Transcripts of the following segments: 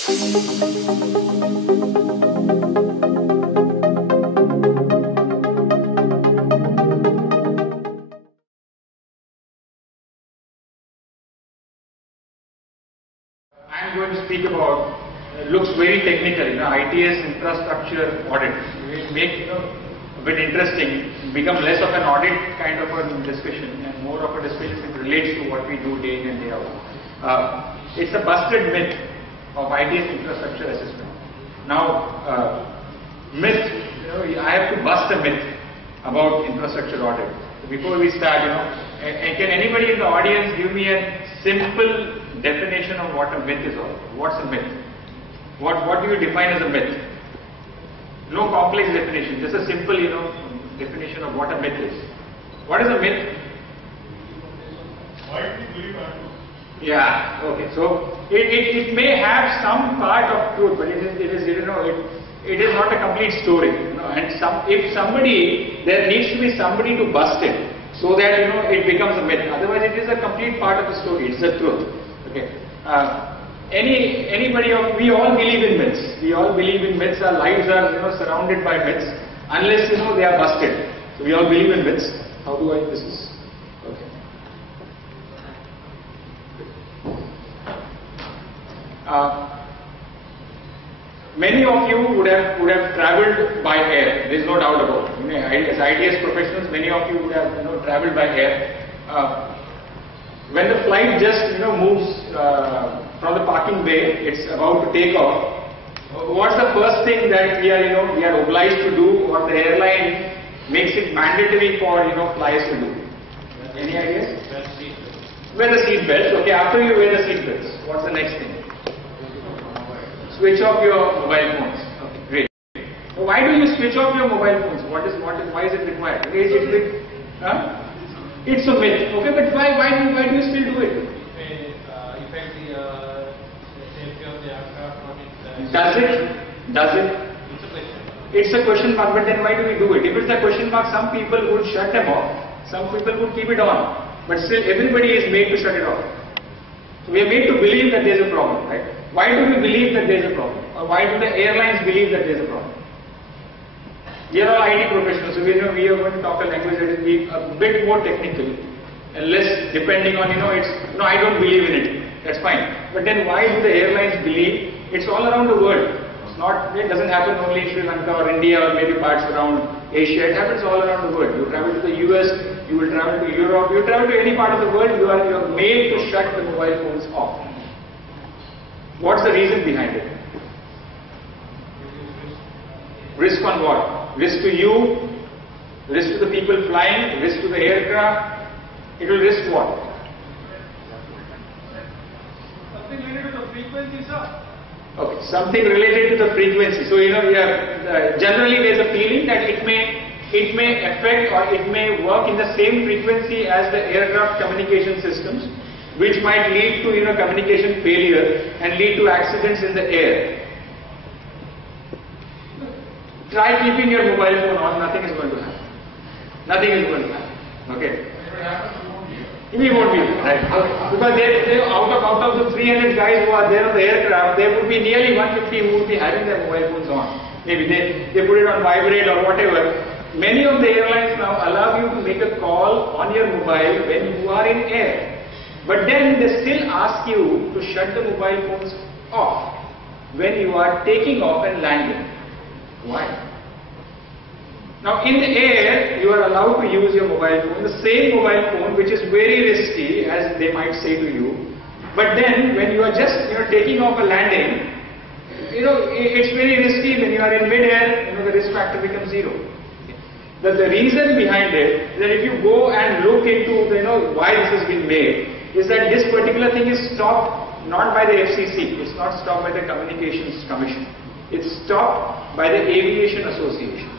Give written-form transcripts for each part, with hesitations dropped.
I'm going to speak about, looks very technical, ITS infrastructure audit. It make a bit interesting, become less of an audit kind of a discussion and more of a discussion which relates to what we do day in and day out. It's a busted myth of ITS infrastructure assessment. Now, myth, I have to bust a myth about infrastructure audit. Before we start, can anybody in the audience give me a simple definition of what a myth is all? What's a myth? What do you define as a myth? No complex definition, just a simple, definition of what a myth is. What is a myth? Why do you believe that? Yeah, okay. So it may have some part of truth, but it is not a complete story. And if somebody, there needs to be somebody to bust it, so that it becomes a myth. Otherwise, it is a complete part of the story. It's the truth. Okay. We all believe in myths. We all believe in myths. Our lives are surrounded by myths, unless they are busted. So we all believe in myths. How do I? This is okay. Many of you would have travelled by air. There is no doubt about it. As ITS professionals, many of you would have travelled by air. When the flight just moves from the parking bay, it's about to take off. What's the first thing that we are obliged to do, or the airline makes it mandatory for flyers to do? Any ideas? Wear the seat belts. Okay, after you wear the seat belts, what's the next thing? Switch off your mobile phones. Okay, great. So why do you switch off your mobile phones? Why is it required? It's a myth. Okay, but why do you still do it? Affect the safety of the aircraft. Does it? It's a question mark, but then why do we do it? If it's a question mark, some people would shut them off, some people would keep it on, but still everybody is made to shut it off. So we are made to believe that there is a problem, right? Why do we believe that there is a problem? Or why do the airlines believe that there is a problem? We are all IT professionals, so we are going to talk a language that is a bit more technical and less depending on, I don't believe in it. That's fine. But then why do the airlines believe? It's all around the world. It doesn't happen only in Sri Lanka or India or maybe parts around Asia. It happens all around the world. You travel to the US, you will travel to Europe, you travel to any part of the world, you are made to shut the mobile phones off. What's the reason behind it? Risk on what? Risk to you, risk to the people flying, risk to the aircraft. It will risk what? Something related to the frequency, sir. Okay, something related to the frequency. So we are generally there is a feeling that it may affect or it may work in the same frequency as the aircraft communication systems, which might lead to communication failure and lead to accidents in the air. Try keeping your mobile phone on, nothing is going to happen. Nothing is going to happen. Okay. We won't be right. Because they out of the 300 guys who are there on the aircraft, there would be nearly 150 who would be having their mobile phones on. Maybe they put it on vibrate or whatever. Many of the airlines now allow you to make a call on your mobile when you are in air. But then they still ask you to shut the mobile phones off when you are taking off and landing. Why? Now in the air, you are allowed to use your mobile phone, the same mobile phone which is very risky, as they might say to you. But then when you are just taking off a landing, it's very risky. When you are in mid-air, the risk factor becomes zero. The reason behind it is that if you go and look into why this has been made, is that this particular thing is stopped not by the FCC, it's not stopped by the Communications Commission, it's stopped by the Aviation Association.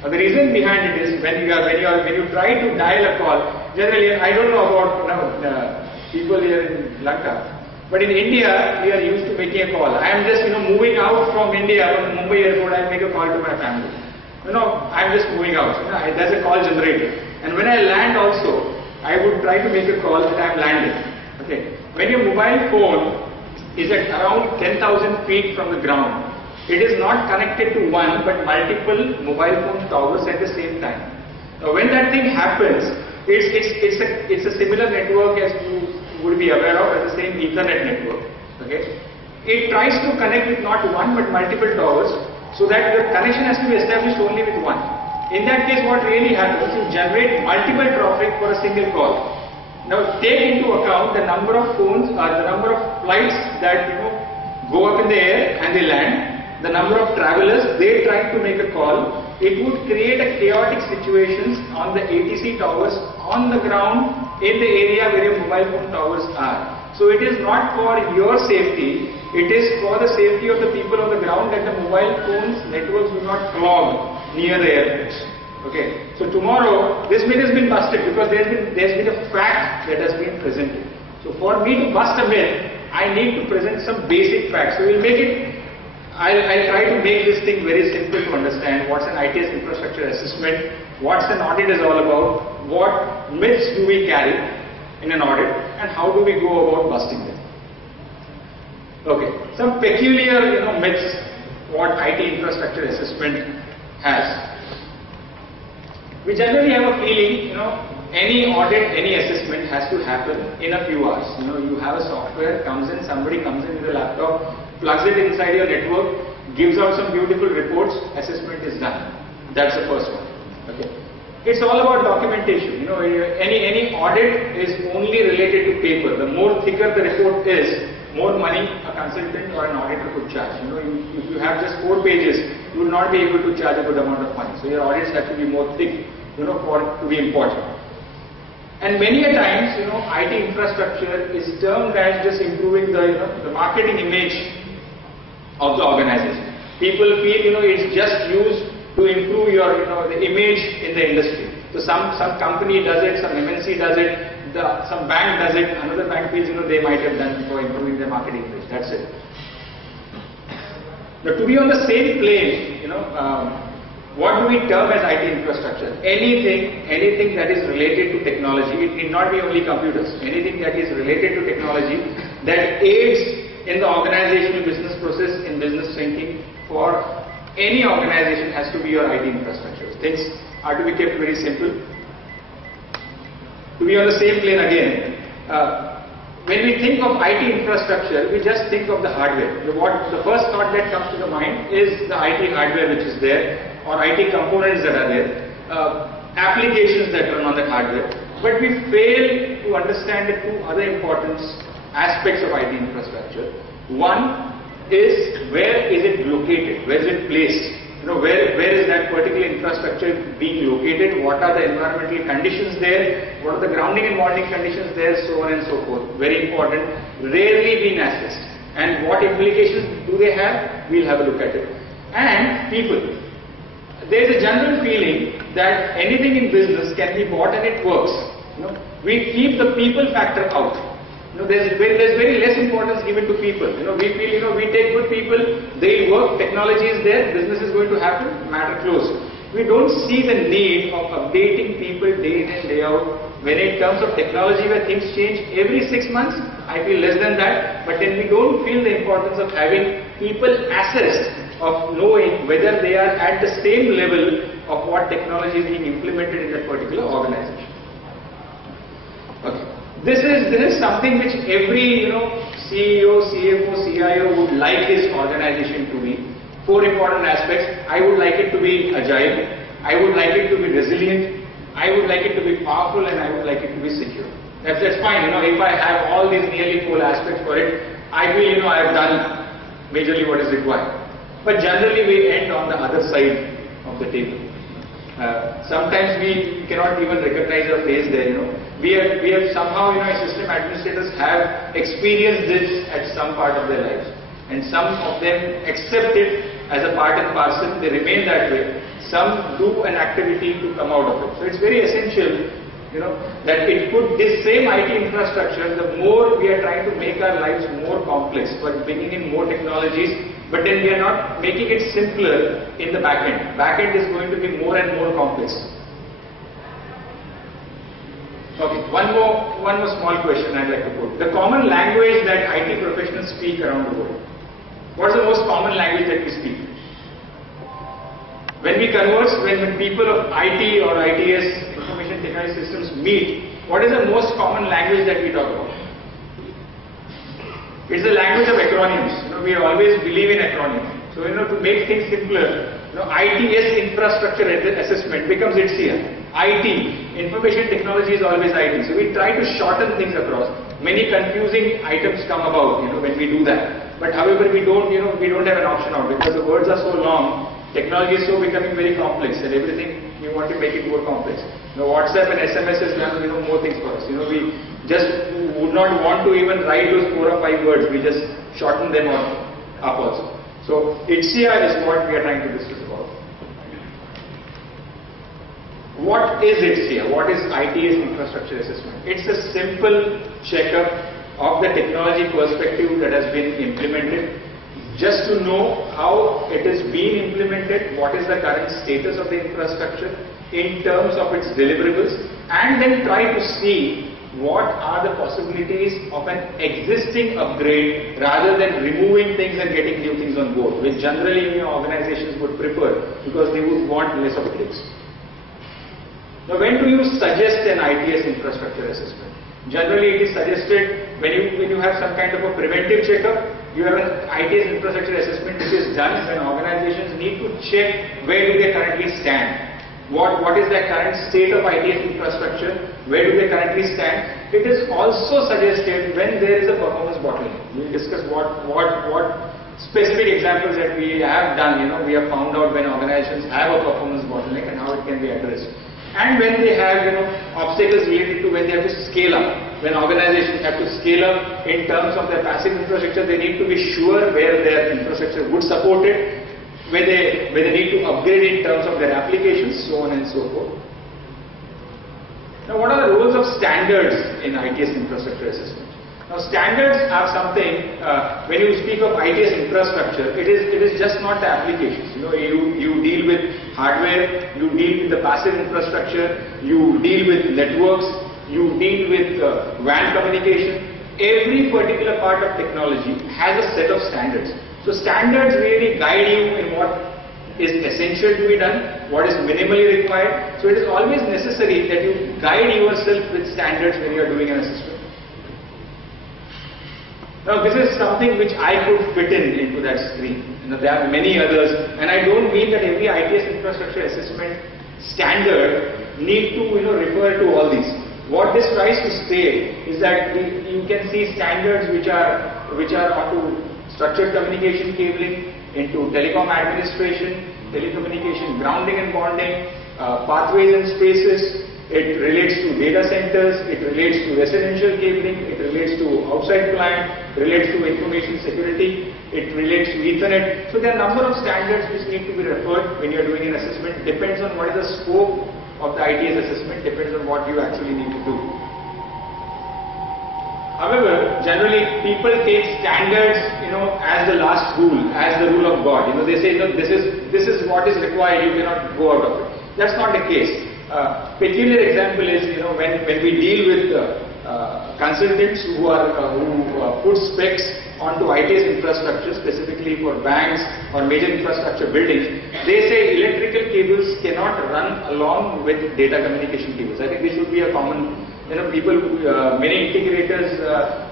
Now the reason behind it is when you try to dial a call, generally I don't know about people here in Lanka, but in India we are used to making a call. I am just moving out from India, from the Mumbai airport, I make a call to my family. I am just moving out. There's a call generator. And when I land also, I would try to make a call that I am landing. Okay. When your mobile phone is at around 10,000 feet from the ground. It is not connected to one but multiple mobile phone towers at the same time. Now when that thing happens, it's a similar network as you would be aware of as the same Ethernet network. Okay? It tries to connect with not one but multiple towers, so that the connection has to be established only with one. In that case, what really happens is generate multiple traffic for a single call. Now take into account the number of phones or the number of flights that go up in the air and they land, the number of travelers they try to make a call. It would create a chaotic situations on the ATC towers on the ground in the area where your mobile phone towers are. So it is not for your safety, it is for the safety of the people on the ground that the mobile phones networks do not clog near the airports. Okay. So tomorrow this myth has been busted because there's been a fact that has been presented. So for me to bust a myth, I need to present some basic facts. So we'll make it, I'll try to make this thing very simple to understand. What's an ITS infrastructure assessment, what's an audit is all about, what myths do we carry in an audit, and how do we go about busting them. Okay, some peculiar myths what IT infrastructure assessment has. We generally have a feeling, any audit, any assessment has to happen in a few hours. You have a software, comes in, somebody comes in with a laptop, plugs it inside your network, gives out some beautiful reports, assessment is done. That's the first one. Okay. It's all about documentation. Any audit is only related to paper. The more thicker the report is, more money a consultant or an auditor could charge. If you have just 4 pages, you will not be able to charge a good amount of money. So your audits have to be more thick, for it to be important. And many a times, IT infrastructure is termed as just improving the marketing image of the organization. People feel, it's just used to improve your, the image in the industry. So some company does it, some MNC does it, some bank does it, another bank feels, they might have done for improving their marketing image. That's it. Now to be on the same plane, what do we term as IT infrastructure? Anything that is related to technology. It need not be only computers. Anything that is related to technology that aids in the organizational business process, in business thinking for any organization has to be your IT infrastructure. Things are to be kept very simple. To be on the same plane again, when we think of IT infrastructure, we just think of the hardware. The first thought that comes to the mind is the IT hardware which is there, or IT components that are there, applications that run on that hardware. But we fail to understand the 2 other important aspects of IT infrastructure. One is where is it located, where is it placed, where is that particular infrastructure being located, what are the environmental conditions there, what are the grounding and bonding conditions there, so on and so forth. Very important, rarely been assessed. And what implications do they have? We'll have a look at it. And people. There is a general feeling that anything in business can be bought and it works. We keep the people factor out. There's very less importance given to people. We feel, we take good people, they work, technology is there, business is going to happen, matter closed. We don't see the need of updating people day in and day out. When it comes of technology where things change every 6 months, I feel less than that. But then we don't feel the importance of having people assessed, of knowing whether they are at the same level of what technology is being implemented in that particular organization. Okay. This is something which every CEO, CFO, CIO would like his organization to be. 4 important aspects. I would like it to be agile. I would like it to be resilient. I would like it to be powerful, and I would like it to be secure. That's fine. If I have all these nearly 4 aspects for it, I feel I have done majorly what is required. But generally we end on the other side of the table. Sometimes we cannot even recognize our face there. We have somehow, system administrators have experienced this at some part of their lives, and some of them accept it as a part and parcel. They remain that way. Some do an activity to come out of it. So it's very essential, that this same IT infrastructure, the more we are trying to make our lives more complex, but bringing in more technologies, but then we are not making it simpler in the back end. Back end is going to be more and more complex. Okay, one more small question I'd like to put. The common language that IT professionals speak around the world. What is the most common language that we speak? When we converse, when people of IT or ITS, Information Technology Systems, meet, what is the most common language that we talk about? It's the language of acronyms. We always believe in acronyms. So, to make things simpler, ITS infrastructure assessment becomes ITSIA. IT, information technology is always IT. So we try to shorten things across. Many confusing items come about, when we do that. But however, we don't have an option out because the words are so long. Technology is so becoming very complex and everything we want to make it more complex. WhatsApp and SMS has done, more things for us. We just would not want to even write those 4 or 5 words. We just shorten them up also. So ITSIA is what we are trying to discuss about. What is ITSIA? What is ITS infrastructure assessment? It's a simple checkup of the technology perspective that has been implemented, just to know how it is being implemented, what is the current status of the infrastructure in terms of its deliverables, and then try to see what are the possibilities of an existing upgrade rather than removing things and getting new things on board, which generally organizations would prefer because they would want less upgrades. Now, when do you suggest an ITS infrastructure assessment? Generally, it is suggested when you have some kind of a preventive checkup. You have an ITS infrastructure assessment which is done when organizations need to check where do they currently stand. What is the current state of ITS infrastructure? Where do they currently stand? It is also suggested when there is a performance bottleneck. We will discuss what specific examples that we have done. We have found out when organizations have a performance bottleneck and how it can be addressed. And when they have, obstacles related to when they have to scale up. When organizations have to scale up in terms of their passive infrastructure, they need to be sure where their infrastructure would support it, where they need to upgrade in terms of their applications, so on and so forth. Now, what are the roles of standards in ITS infrastructure assessment? Now, standards are something, when you speak of ITS infrastructure, it is just not the applications. You deal with hardware, you deal with the passive infrastructure, you deal with networks, you deal with WAN communication. Every particular part of technology has a set of standards. So standards really guide you in what is essential to be done, what is minimally required. So it is always necessary that you guide yourself with standards when you are doing an assessment. Now, this is something which I could fit into that screen. There are many others, and I don't mean that every ITS infrastructure assessment standard need to refer to all these. What this tries to say is that you can see standards which are onto structured communication cabling, into telecom administration, telecommunication grounding and bonding, pathways and spaces. It relates to data centers, it relates to residential cabling, it relates to outside plant, relates to information security, it relates to Ethernet. So there are a number of standards which need to be referred when you are doing an assessment. Depends on what is the scope of the ITS assessment, depends on what you actually need to do. However, generally people take standards, as the last rule, as the rule of God. They say, this is what is required, you cannot go out of it. That's not the case. Peculiar example is, when we deal with consultants who put specs onto ITS infrastructure, specifically for banks or major infrastructure buildings, they say electrical cables cannot run along with data communication cables. I think this should be a common, many integrators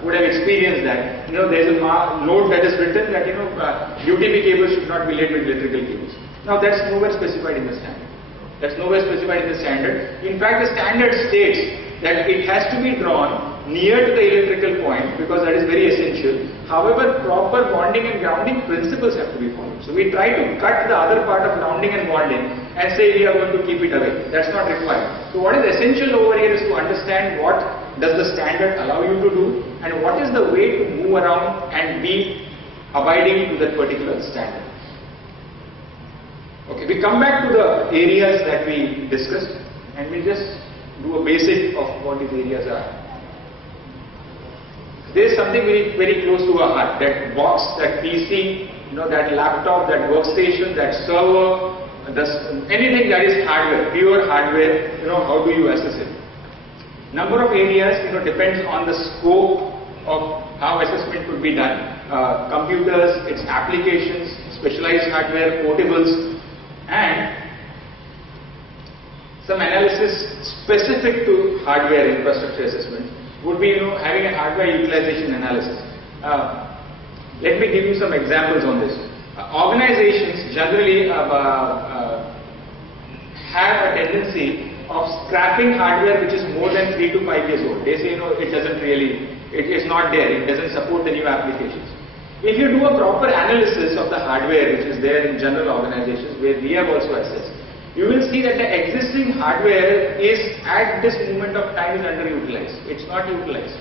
would have experienced that. There's a note that is written that, UTP cables should not be laid with electrical cables. Now that's nowhere specified in the standard. That's nowhere specified in the standard. In fact, the standard states that it has to be drawn near to the electrical point because that is very essential. However, proper bonding and grounding principles have to be followed. So we try to cut the other part of grounding and bonding and say we are going to keep it away. That's not required. So what is essential over here is to understand what does the standard allow you to do and what is the way to move around and be abiding to that particular standard. Okay, we come back to the areas that we discussed and we just do a basic of what these areas are. There is something very, very close to our heart, that box, that PC, that laptop, that workstation, that server, anything that is hardware, pure hardware, how do you assess it? Number of areas, depends on the scope of how assessment could be done. Computers, its applications, specialized hardware, portables, and some analysis specific to hardware infrastructure assessment would be, having a hardware utilization analysis. Let me give you some examples on this. Organizations generally have a tendency of scrapping hardware which is more than 3 to 5 years old. They say, it doesn't really, it is not there, it doesn't support the new applications. If you do a proper analysis of the hardware which is there in general organizations where we have also assessed, you will see that the existing hardware is at this moment of time is underutilized. It's not utilized.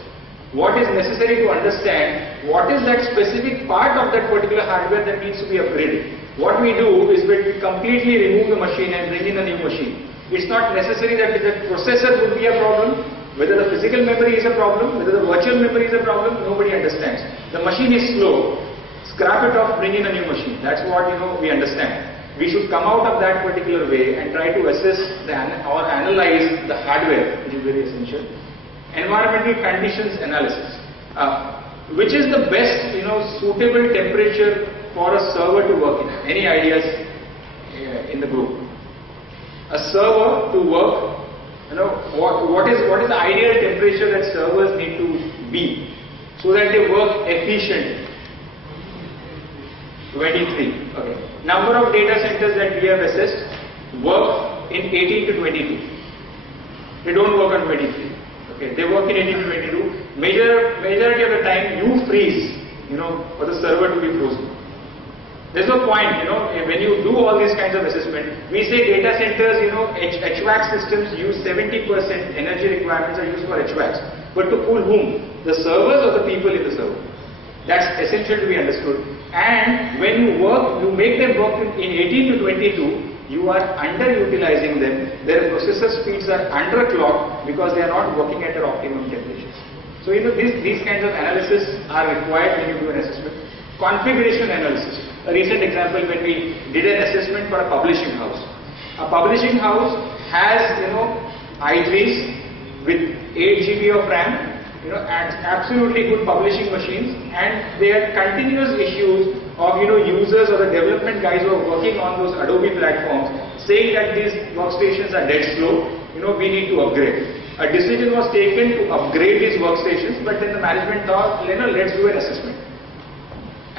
What is necessary to understand, what is that specific part of that particular hardware that needs to be upgraded. What we do is we completely remove the machine and bring in a new machine. It's not necessary that the processor would be a problem, whether the physical memory is a problem, whether the virtual memory is a problem, nobody understands. The machine is slow, scrap it off, bring in a new machine. That's what we understand. We should come out of that particular way and try to assess or analyze the hardware, which is very essential. Environmental conditions analysis. Which is the best, suitable temperature for a server to work in? Any ideas in the group? A server to work, what is the ideal temperature that servers need to be so that they work efficiently? 23. Okay. Number of data centers that we have assessed work in 18 to 22. They don't work on 23. Okay. They work in 18 to 22. Majority of the time you freeze, for the server to be frozen. There's no point, when you do all these kinds of assessment, we say data centers, HVAC systems use 70% energy requirements are used for HVACs. But to cool whom? The servers or the people in the server? That's essential to be understood. And when you make them work in 18 to 22, you are underutilizing them. Their processor speeds are underclocked because they are not working at their optimum temperatures. So these kinds of analysis are required when you do an assessment. Configuration analysis. A recent example, when we did an assessment for a publishing house. A publishing house has, i3s with 8 GB of RAM, and absolutely good publishing machines, and there are continuous issues of, users or the development guys who are working on those Adobe platforms saying that these workstations are dead slow, we need to upgrade. A decision was taken to upgrade these workstations, but then the management thought, let's do an assessment.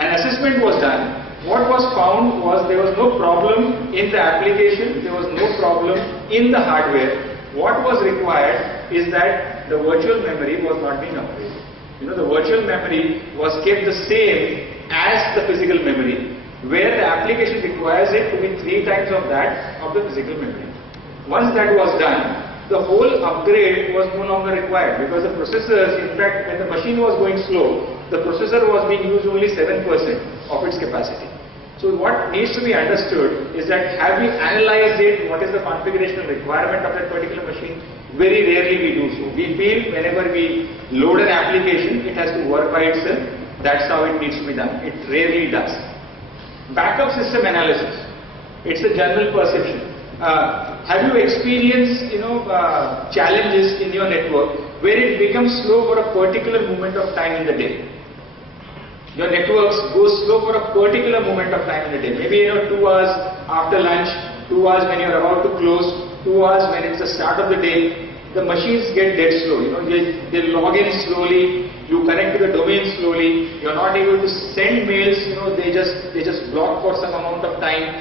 An assessment was done. What was found was there was no problem in the application, there was no problem in the hardware. What was required is that the virtual memory was not being upgraded. The virtual memory was kept the same as the physical memory, where the application requires it to be 3 times of that of the physical memory. Once that was done, the whole upgrade was no longer required because the processors, in fact, when the machine was going slow, the processor was being used only 7% of its capacity. So what needs to be understood is that have we analyzed it, what is the configurational requirement of that particular machine? Very rarely we do so. We feel whenever we load an application, it has to work by itself. That's how it needs to be done. It rarely does. Backup system analysis. It's a general perception. Have you experienced, challenges in your network where it becomes slow for a particular moment of time in the day? Your networks go slow for a particular moment of time in the day. Maybe 2 hours after lunch, 2 hours when you're about to close, 2 hours when it's the start of the day. The machines get dead slow. They log in slowly. You connect to the domain slowly. You're not able to send mails. They just block for some amount of time.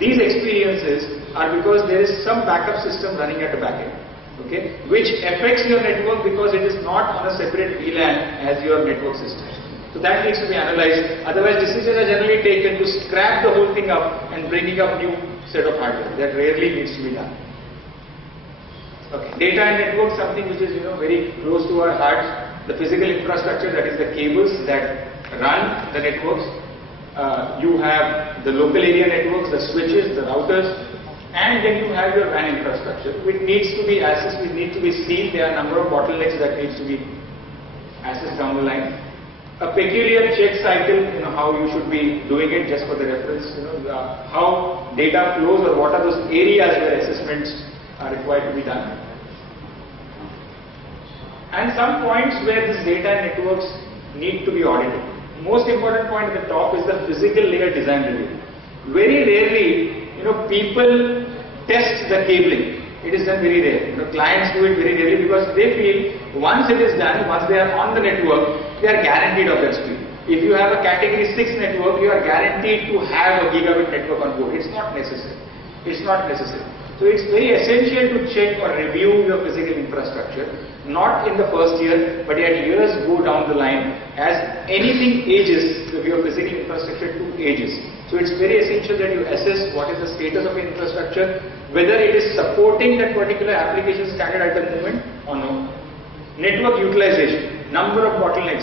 These experiences are because there is some backup system running at the back end, okay, which affects your network because it is not on a separate VLAN as your network system. So that needs to be analyzed. Otherwise, decisions are generally taken to scrap the whole thing up and bringing up new set of hardware. That rarely needs to be done. Okay. Data and network, something which is very close to our hearts. The physical infrastructure, that is the cables that run the networks. You have the local area networks, the switches, the routers, and then you have your WAN infrastructure, which needs to be assessed, which need to be seen. There are a number of bottlenecks that needs to be assessed down the line. A peculiar check cycle, how you should be doing it, just for the reference, how data flows or what are those areas where assessments are required to be done. and some points where this data and networks need to be audited. Most important point at the top is the physical layer design review. Very rarely, people test the cabling. It is done very rare. Clients do it very rarely because they feel once it is done, once they are on the network, they are guaranteed of that speed. If you have a category 6 network, you are guaranteed to have a gigabit network on board. It's not necessary. It's not necessary. So it's very essential to check or review your physical infrastructure, not in the first year, but yet years go down the line as anything ages, your physical infrastructure too ages. So it's very essential that you assess what is the status of your infrastructure, whether it is supporting that particular application standard at the moment or no. Network utilization, number of bottlenecks,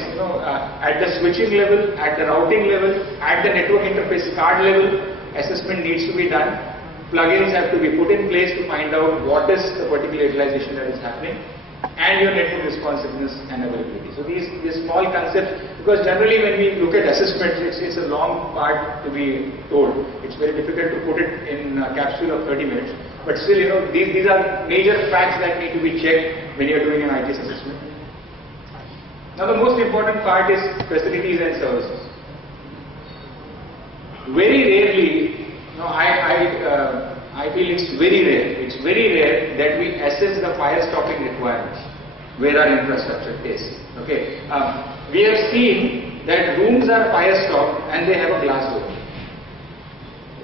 at the switching level, at the routing level, at the network interface card level, assessment needs to be done. Plugins have to be put in place to find out what is the particular utilization that is happening, and your network responsiveness and availability. So these small concepts, because generally when we look at assessment, it's a long part to be told. It's very difficult to put it in a capsule of 30 minutes. But still, these are major facts that need to be checked when you are doing an ITS assessment. Now the most important part is facilities and services. Very rarely, I feel it's very rare. It's very rare that we assess the fire stopping requirements where our infrastructure is. Okay, we have seen that rooms are fire stopped and they have a glass door.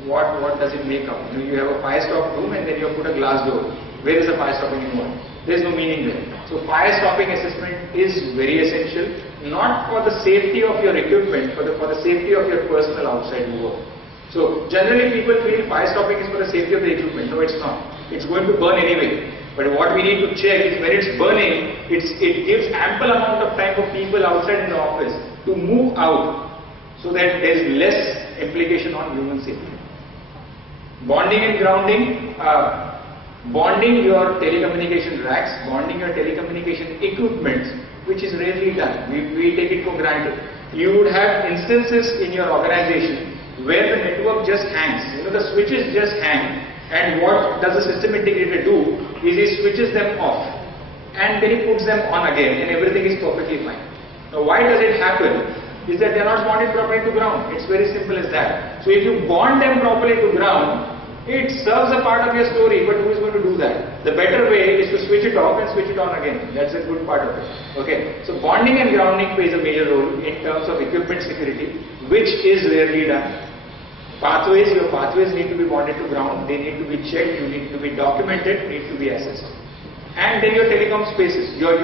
What does it make up? You have a fire stop room and then you have put a glass door. Where is the fire stopping involved? There is no meaning there. So fire stopping assessment is very essential, not for the safety of your equipment, for the safety of your personal outside work. So generally people feel fire stopping is for the safety of the equipment. No, it's not. It's going to burn anyway. But what we need to check is when it's burning, it gives ample amount of time for people outside in the office to move out so that there is less implication on human safety. Bonding and grounding, bonding your telecommunication racks, bonding your telecommunication equipment, which is rarely done. We take it for granted. You would have instances in your organization where the network just hangs. The switches just hang, and what does the system integrator do is he switches them off and then he puts them on again and everything is perfectly fine. Now why does it happen? Is that they are not bonded properly to ground. It's very simple as that. So if you bond them properly to ground, it serves a part of your story, but who is going to do that? The better way is to switch it off and switch it on again. That's a good part of it. Okay. So bonding and grounding plays a major role in terms of equipment security, which is rarely done. Pathways, your pathways need to be bonded to ground, they need to be checked, you need to be documented, need to be assessed. And then your telecom spaces, your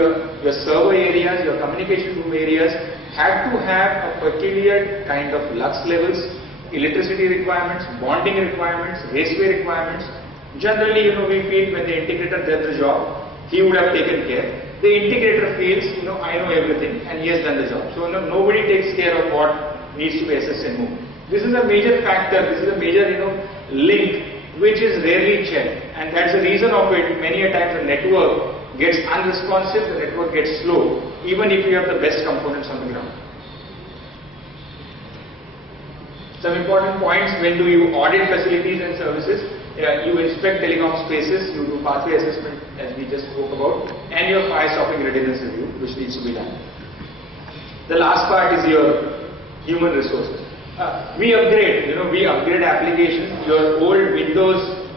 server areas, your communication room areas have to have a peculiar kind of lux levels, electricity requirements, bonding requirements, raceway requirements. Generally, we feel when the integrator does the job, he would have taken care. The integrator feels, I know everything and he has done the job. So nobody takes care of what needs to be assessed and moved. This is a major factor, this is a major link which is rarely checked, and that's the reason of it. Many a times the network gets unresponsive, the network gets slow, even if you have the best components on the ground. Some important points: when do you audit facilities and services? You inspect telecom spaces, you do pathway assessment as we just spoke about, and your fire stopping readiness review, which needs to be done. The last part is your human resources. We upgrade, we upgrade applications. Your old Windows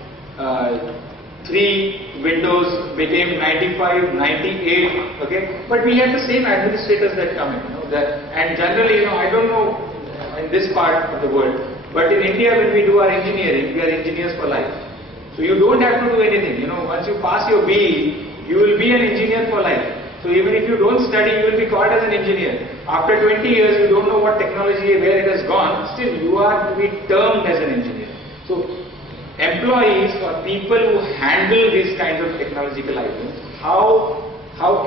3 Windows became 95, 98, okay? But we have the same administrators that come in, and generally, I don't know in this part of the world, but in India when we do our engineering, we are engineers for life. So you don't have to do anything, once you pass your BE, you will be an engineer for life. So even if you don't study, you will be called as an engineer. After 20 years, you don't know what technology, where it has gone, still you are to be termed as an engineer. So employees or people who handle these kinds of technological items, how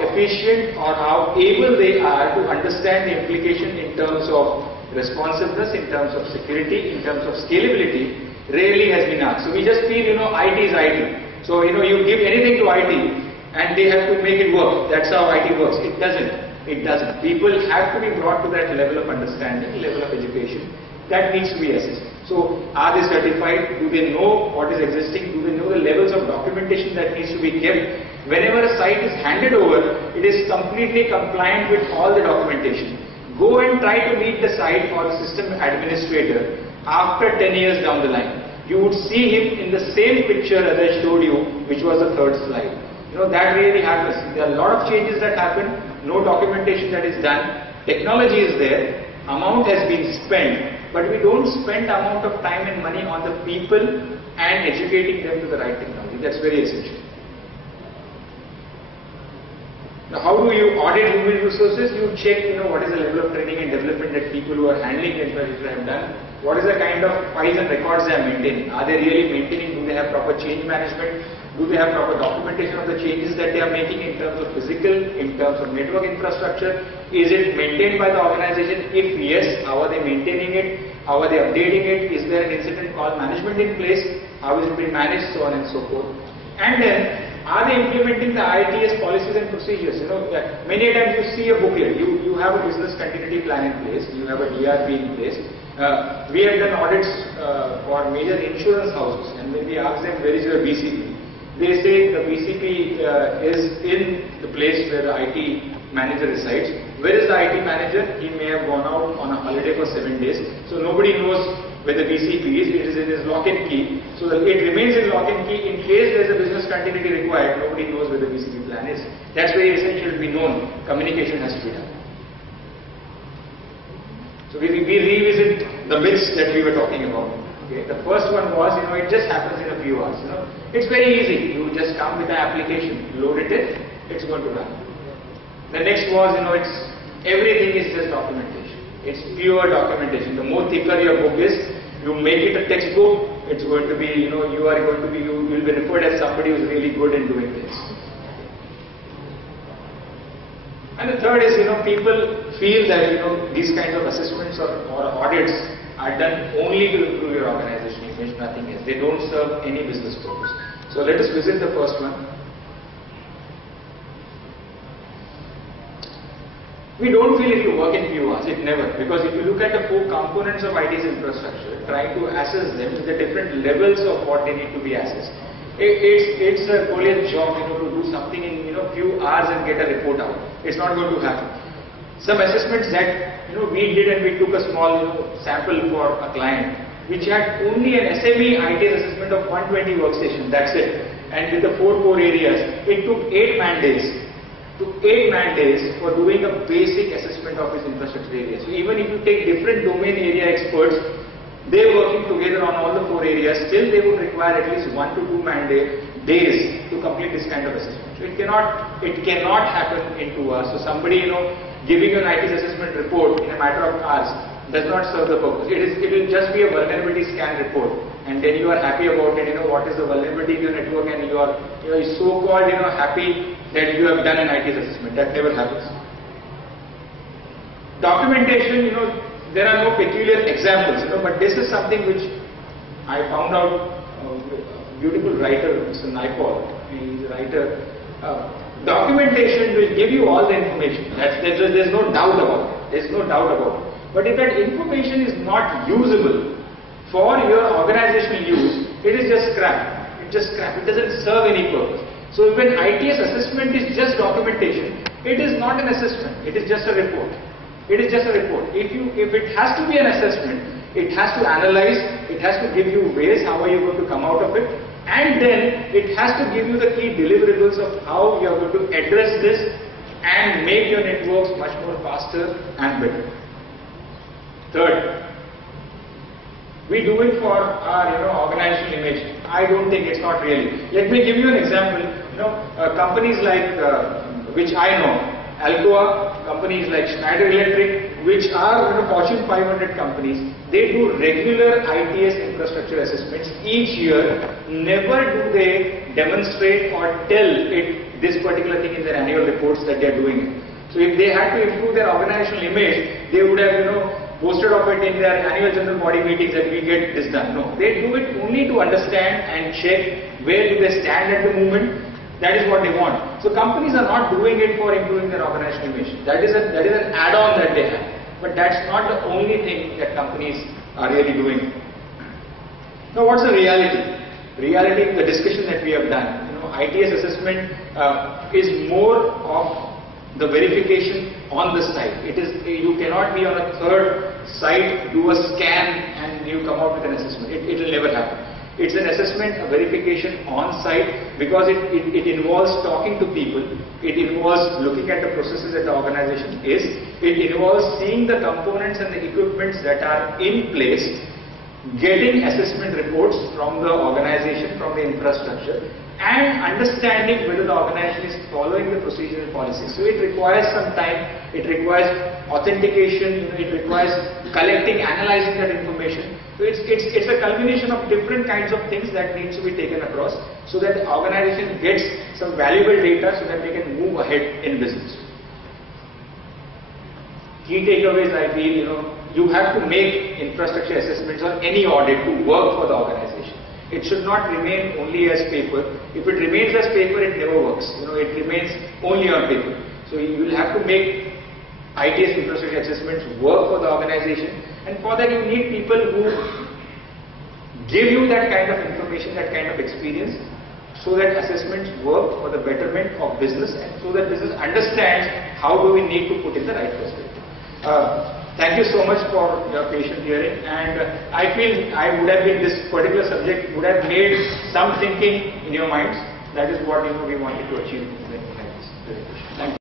efficient or how able they are to understand the implication in terms of responsiveness, in terms of security, in terms of scalability, rarely has been asked. So we just feel, IT is IT. So, you give anything to IT, and they have to make it work. That's how IT works. It doesn't. It doesn't. People have to be brought to that level of understanding, level of education that needs to be assessed. So are they certified? Do they know what is existing? Do they know the levels of documentation that needs to be kept? Whenever a site is handed over, it is completely compliant with all the documentation. Go and try to meet the site or the system administrator after 10 years down the line. You would see him in the same picture as I showed you, which was the third slide. That really happens. There are a lot of changes that happen, no documentation that is done, technology is there, amount has been spent, but we don't spend amount of time and money on the people and educating them to the right technology. That's very essential. Now, how do you audit human resources? You check, what is the level of training and development that people who are handling the infrastructure have done. What is the kind of files and records they are maintaining? Are they really maintaining? Do they have proper change management? Do they have proper documentation of the changes that they are making in terms of physical, in terms of network infrastructure? Is it maintained by the organization? If yes, how are they maintaining it? How are they updating it? Is there an incident call management in place? How is it being managed? So on and so forth. And then, are they implementing the ITS policies and procedures? Many times you see a booklet, you have a business continuity plan in place, you have a DRP in place. We have done audits for major insurance houses, and when we ask them where is your BCP, they say the BCP is in the place where the IT manager resides. Where is the IT manager? He may have gone out on a holiday for 7 days, so nobody knows where the BCP is. It is in his lock and key, so that it remains in lock and key. In case there is a business continuity required, nobody knows where the BCP plan is. That's very essential to be known. Communication has to be done. So we revisit the myths that we were talking about. Okay. The first one was, it just happens in a few hours. It's very easy. You just come with the application, load it in, it's going to run. The next was, everything is just documentation. It's pure documentation. The more thicker your book is, you make it a textbook, it's going to be, you will be referred as somebody who is really good in doing this. And the third is, people feel that, these kinds of assessments or audits are done only to improve your organization image, nothing else. They don't serve any business purpose. So let us visit the first one. We don't feel if you work in few hours, it never. Because if you look at the 4 components of IT's infrastructure, trying to assess them with the different levels of what they need to be assessed. It's a Goliath job, to do something in few hours and get a report out. It's not going to happen. Some assessments that we did, and we took a small sample for a client, which had only an SME IT's assessment of 120 workstations. That's it. And with the 4 core areas, it took 8 man days. For doing a basic assessment of his infrastructure area. So even if you take different domain area experts, they're working together on all the 4 areas, still they would require at least 1 to 2 man days to complete this kind of assessment. So it cannot happen in 2 hours. So somebody, giving you an IT assessment report in a matter of hours does not serve the purpose. It will just be a vulnerability scan report, and then you are happy about it. What is the vulnerability in your network, and you are so-called happy that you have done an IT assessment. That never happens. Documentation, there are no peculiar examples, but this is something which I found out. A beautiful writer, Mr. Naipaul, he is a writer. Documentation will give you all the information. There's no doubt about it. But if that information is not usable for your organizational use, it is just crap. It doesn't serve any purpose. So when ITS assessment is just documentation, it is not an assessment. It is just a report. If it has to be an assessment, it has to analyze, it has to give you ways how are you going to come out of it, and then it has to give you the key deliverables of how you are going to address this and make your networks much more faster and better. Third, we do it for our organizational image. I don't think it's not really. Let me give you an example. Companies like, which I know, Alcoa, companies like Schneider Electric, which are Fortune 500 companies, they do regular ITS infrastructure assessments each year. Never do they demonstrate or tell this particular thing in their annual reports that they are doing it. So if they had to improve their organizational image, they would have posted of it in their annual general body meetings that we get this done. No, they do it only to understand and check where do they stand at the moment. That is what they want. So companies are not doing it for improving their organizational image. That is an add-on that they have. But that's not the only thing that companies are really doing. Now, what's the reality? Reality, the discussion that we have done, ITS assessment is more of the verification on the site. You cannot be on a third site, do a scan and you come out with an assessment. It will never happen. It's an assessment, a verification on site, because it involves talking to people, it involves looking at the processes that the organization is, it involves seeing the components and the equipments that are in place, getting assessment reports from the organization, from the infrastructure, and understanding whether the organization is following the procedural policies. So it requires some time, it requires authentication, it requires collecting, analyzing that information. So it's a culmination of different kinds of things that needs to be taken across, so that the organization gets some valuable data so that they can move ahead in business. Key takeaways, I feel, you have to make infrastructure assessments on any audit to work for the organization. It should not remain only as paper. If it remains as paper, it never works. It remains only on paper. So you will have to make ITS infrastructure assessments work for the organization, and for that you need people who give you that kind of information, that kind of experience, so that assessments work for the betterment of business, and so that business understands how do we need to put in the right perspective. Thank you so much for your patient hearing, and I feel I would have been, this particular subject would have made some thinking in your minds. That is what we wanted to achieve in this presentation. Thank you.